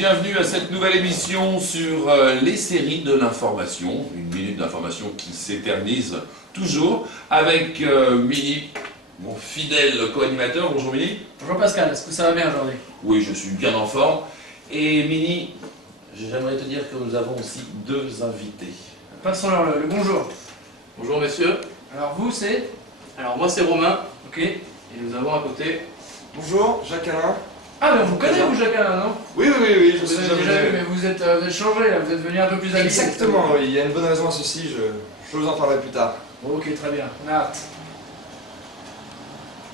bienvenue à cette nouvelle émission sur les séries de l'information. Une minute d'information qui s'éternise toujours avec Mini, mon fidèle co-animateur. Bonjour Mini. Bonjour Pascal, est-ce que ça va bien aujourd'hui? Oui, je suis bien en forme. Et Mini, j'aimerais te dire que nous avons aussi deux invités. Passons le bonjour. Bonjour messieurs. Alors vous c'est? Alors moi c'est Romain, Ok. et nous avons à côté... Bonjour, Jacques Alain. Ah mais on vous connaît vous Jacques Alain, non? Oui, je Vous suis avez déjà déjà vu, venu. mais vous êtes changé là, vous êtes venu un peu plus habillé. Exactement, oui, il y a une bonne raison à ceci, je vous en parlerai plus tard. Ok, très bien, on a hâte.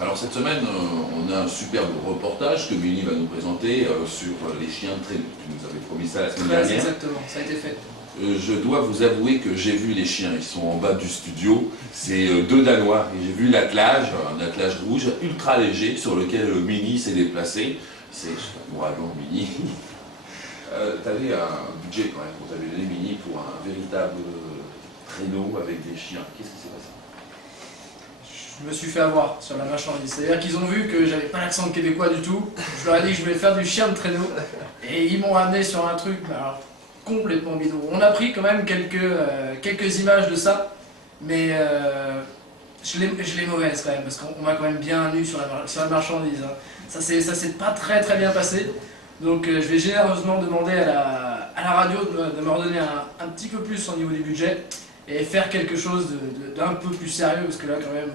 Alors cette semaine, on a un superbe reportage que Mini va nous présenter sur les chiens de traîneau. Tu nous avais promis ça la semaine Très dernière. exactement, ça a été fait. Je dois vous avouer que j'ai vu les chiens, ils sont en bas du studio, c'est deux Danois, et j'ai vu l'attelage, un attelage rouge ultra léger sur lequel Mini s'est déplacé. C'est l'ouragan Mini. T'avais un budget quand même, qu'on t'avait donné Mini pour un véritable traîneau avec des chiens. Qu'est-ce qui s'est passé? Je me suis fait avoir sur la marchandise. C'est-à-dire qu'ils ont vu que j'avais pas l'accent québécois du tout. Je leur ai dit que je voulais faire du chien de traîneau. Et ils m'ont amené sur un truc alors, complètement bidon. On a pris quand même quelques images de ça. Mais je l'ai mauvaise quand même. Parce qu'on m'a quand même bien eu sur la marchandise. Hein. Ça s'est pas très bien passé. Donc je vais généreusement demander à la radio de me redonner un petit peu plus au niveau du budget. Et faire quelque chose d'un peu plus sérieux. Parce que là quand même...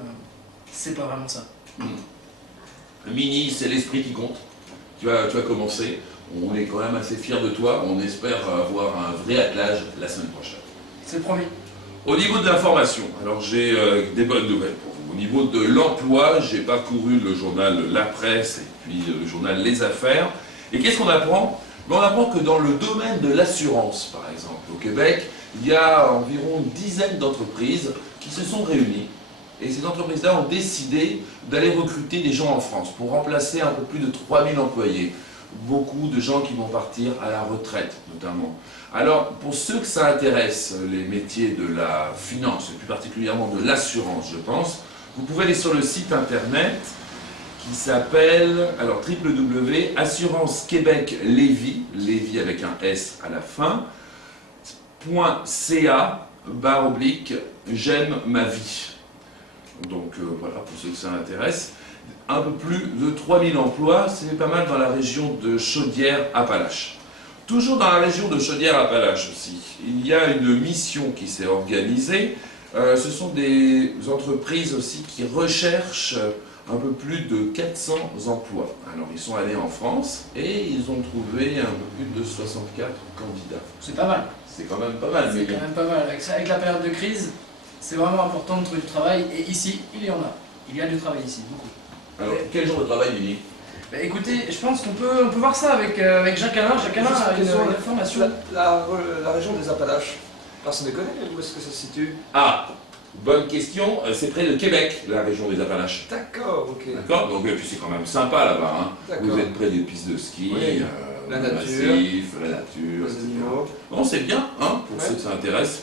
c'est pas vraiment ça. Mini, c'est l'esprit qui compte. Tu vas commencer. On est quand même assez fiers de toi. On espère avoir un vrai attelage la semaine prochaine. C'est promis. Au niveau de l'information, alors j'ai des bonnes nouvelles pour vous. Au niveau de l'emploi, j'ai parcouru le journal La Presse et puis le journal Les Affaires. Et qu'est-ce qu'on apprend? On apprend que dans le domaine de l'assurance, par exemple, au Québec, il y a environ une dizaine d'entreprises qui se sont réunies. Et ces entreprises-là ont décidé d'aller recruter des gens en France pour remplacer un peu plus de 3000 employés. Beaucoup de gens qui vont partir à la retraite, notamment. Alors, pour ceux que ça intéresse, les métiers de la finance, et plus particulièrement de l'assurance, je pense, vous pouvez aller sur le site internet qui s'appelle www.assurance-québec-lévis, Lévis avec un S à la fin, .ca/j'aime ma vie. Donc voilà, pour ceux que ça intéresse. Un peu plus de 3000 emplois, c'est pas mal dans la région de Chaudière-Appalaches. Toujours dans la région de Chaudière-Appalaches aussi, il y a une mission qui s'est organisée. Ce sont des entreprises aussi qui recherchent un peu plus de 400 emplois. Alors ils sont allés en France et ils ont trouvé un peu plus de 64 candidats. C'est pas mal. C'est quand même pas mal. C'est quand même pas mal. Avec la période de crise, c'est vraiment important de trouver du travail. Et ici, il y en a. Il y a du travail ici, beaucoup. Alors, quel genre de travail, Mini? Bah, écoutez, je pense qu'on peut voir ça avec Jacques Alain. Jacques Alain a une information. La région des Appalaches, personne ne connaît où est-ce que ça se situe? Ah, bonne question. C'est près de Québec, la région des Appalaches. D'accord, ok. D'accord. Donc, et puis c'est quand même sympa là-bas. Hein. D'accord. Vous êtes près des pistes de ski, Oui. La le nature. massif, la nature, Les etc. animaux. Bon, c'est bien, hein, pour Ouais. ceux que ça intéresse.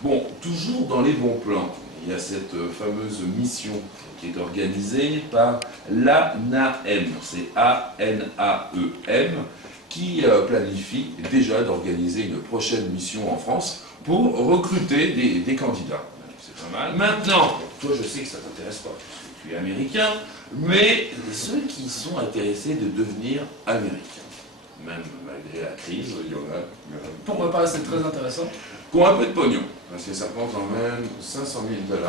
Bon, toujours dans les bons plans, il y a cette fameuse mission qui est organisée par l'ANAEM, c'est A-N-A-E-M, qui planifie déjà d'organiser une prochaine mission en France pour recruter des candidats. C'est pas mal. Maintenant, toi je sais que ça ne t'intéresse pas, puisque tu es américain, mais ceux qui sont intéressés de devenir américains, même malgré la crise, il y en a. Pourquoi pas, c'est très intéressant. Qui ont un peu de pognon, parce que ça prend quand même 500 000 $,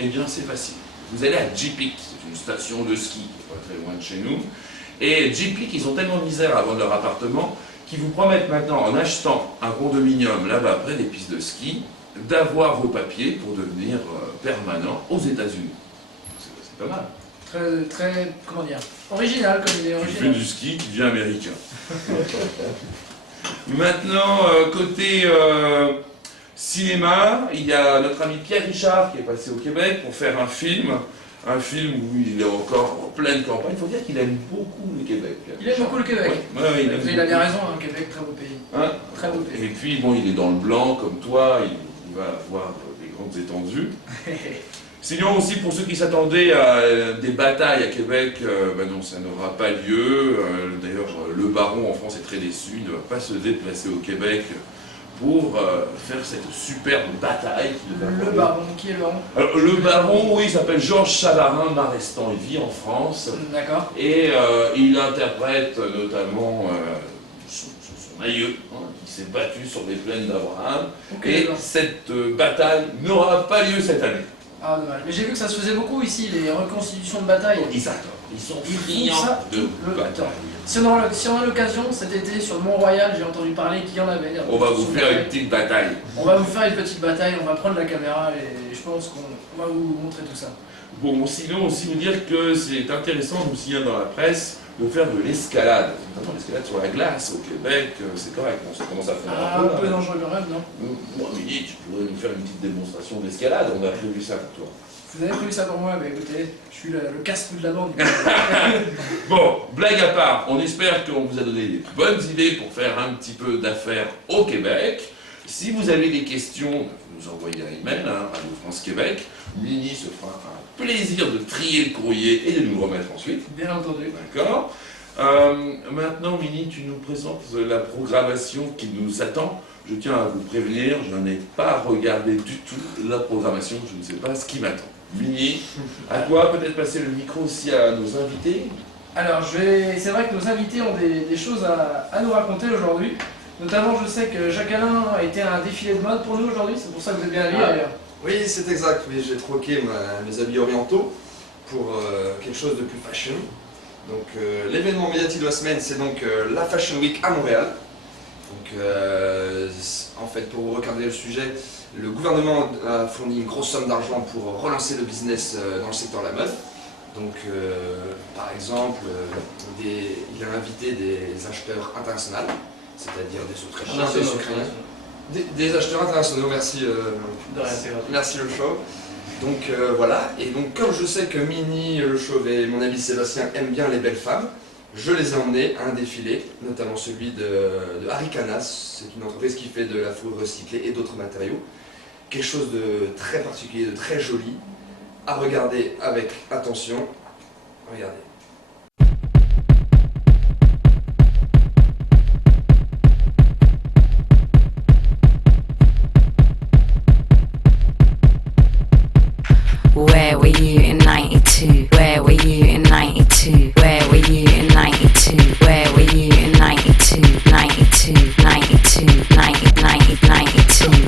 eh bien c'est facile. Vous allez à J-Peak, c'est une station de ski qui n'est pas très loin de chez nous, et J-Peak, ils ont tellement de misère à vendre leur appartement qu'ils vous promettent maintenant, en achetant un condominium là-bas près des pistes de ski, d'avoir vos papiers pour devenir permanent aux États-Unis. C'est pas mal. Très, comment dire, original comme idée, Tu fais original. du ski, tu deviens américain. Maintenant, côté cinéma, il y a notre ami Pierre Richard qui est passé au Québec pour faire un film où il est encore en pleine campagne. Il faut dire qu'il aime beaucoup le Québec. Pierre Il aime Richard. beaucoup le Québec. Ouais, il aime Il a bien beaucoup. raison, hein, Québec, très beau pays. Hein? Très beau pays. Et puis, bon, il est dans le blanc comme toi, il va avoir des grandes étendues. Sinon aussi pour ceux qui s'attendaient à des batailles à Québec, ben non, ça n'aura pas lieu. D'ailleurs, le baron en France est très déçu, il ne va pas se déplacer au Québec pour faire cette superbe bataille. Le baron, qui est le baron? Alors, le baron, oui, il s'appelle Georges Chavarin Marestan, il vit en France. D'accord. Et il interprète notamment son aïeux, hein, qui s'est battu sur les plaines d'Abraham. Ok, Et d'accord. cette bataille n'aura pas lieu cette année. Ah, dommage. Mais j'ai vu que ça se faisait beaucoup ici, les reconstitutions de bataille. Ils attendent, ils sont Ils font friands ça de tout le bataille. temps. Si on a l'occasion, cet été, sur le Mont-Royal, j'ai entendu parler qu'il y en avait. On va vous faire une petite bataille. On va vous faire une petite bataille, on va prendre la caméra et je pense qu'on va vous montrer tout ça. Bon, sinon aussi vous dire que c'est intéressant, je me souviens dans la presse, de faire de l'escalade. Notamment l'escalade sur la glace au Québec, c'est correct, on commence à faire Ah, un peu dangereux quand même, non? Moi, Mini, tu pourrais nous faire une petite démonstration d'escalade, on a prévu ça pour toi. Vous avez prévu ça pour moi? Bah écoutez, je suis le casse-cou de la bande. Bon, blague à part, on espère qu'on vous a donné des bonnes idées pour faire un petit peu d'affaires au Québec. Si vous avez des questions, vous nous envoyez un email à Radio France Québec. Mini se fera un plaisir de trier le courrier et de nous le remettre ensuite. Bien entendu. D'accord. Maintenant, Mini, tu nous présentes la programmation qui nous attend. Je tiens à vous prévenir, je n'ai pas regardé du tout la programmation, je ne sais pas ce qui m'attend. Mini, à toi, peut-être passer le micro aussi à nos invités. Alors, c'est vrai que nos invités ont des choses à nous raconter aujourd'hui. Notamment, je sais que Jacques Alain a été à un défilé de mode pour nous aujourd'hui, c'est pour ça que vous êtes bien habillé d'ailleurs. Oui, c'est exact. Oui, j'ai troqué mes habits orientaux pour quelque chose de plus fashion. Donc, l'événement médiatique de la semaine, c'est donc la Fashion Week à Montréal. Donc, en fait, pour regarder le sujet, le gouvernement a fourni une grosse somme d'argent pour relancer le business dans le secteur de la mode. Donc, par exemple, il a invité des acheteurs internationaux, c'est-à-dire des Autrichiens, des Ukrainiens, des acheteurs internationaux. Merci, De rien, c'est grave. merci le show. Donc voilà, et donc comme je sais que Mini, le chauve et mon ami Sébastien aiment bien les belles femmes, je les ai emmenés à un défilé, notamment celui de Harry Canas, c'est une entreprise qui fait de la fourrure recyclée et d'autres matériaux. Quelque chose de très particulier, de très joli, à regarder avec attention. Regardez. Where were you in 92? Where were you in 92? Where were you in 92? Where were you in 92? 92, 92, 90, 90, 92.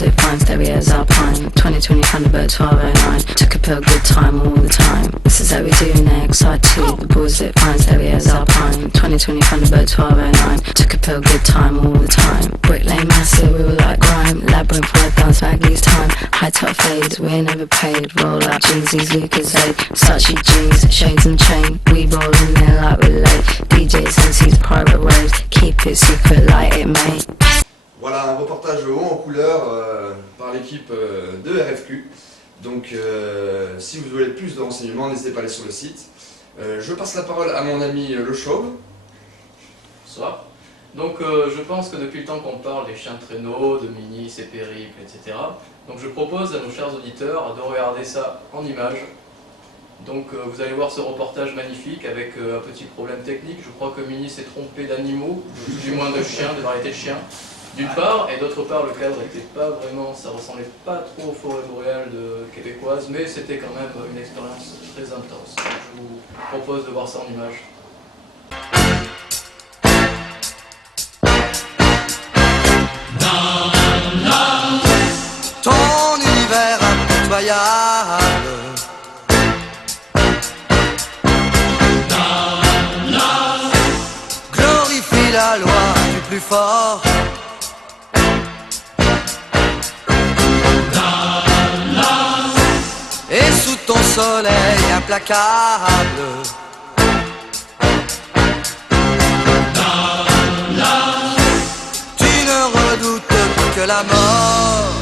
It finds stereos Alpine 2020 Thunderbird 1209. Took a pill, good time all the time. This is how we do next. Side 2, the boys that find stereos Alpine 2020 Thunderbird 1209. Took a pill, good time all the time. Brick Lane Massive, we were like grime. Labyrinth, word dance, Bagley's time. High top fades, we're never paid. Roll out Jeezy's, Lucas Aid. Sachi jeans, shades and chain. We roll in there like we're late. DJs, MCs, private waves. Keep it secret, light it, mate. Voilà un reportage haut en couleur par l'équipe de RFQ. Donc si vous voulez plus de renseignements, n'hésitez pas à aller sur le site. Je passe la parole à mon ami Le Chauve. Bonsoir. Donc je pense que depuis le temps qu'on parle des chiens de traîneau, de Mini, ses périples, etc. Donc je propose à nos chers auditeurs de regarder ça en images. Donc vous allez voir ce reportage magnifique avec un petit problème technique. Je crois que Mini s'est trompé d'animaux, du moins de chiens, de variétés de chiens. D'une part, et d'autre part, le cadre n'était pas vraiment, ça ressemblait pas trop aux forêts boréales québécoises, mais c'était quand même une expérience très intense. Donc, je vous propose de voir ça en images. Ton univers impitoyable glorifie la loi du plus fort. soleil implacable. Tu ne redoutes que la mort.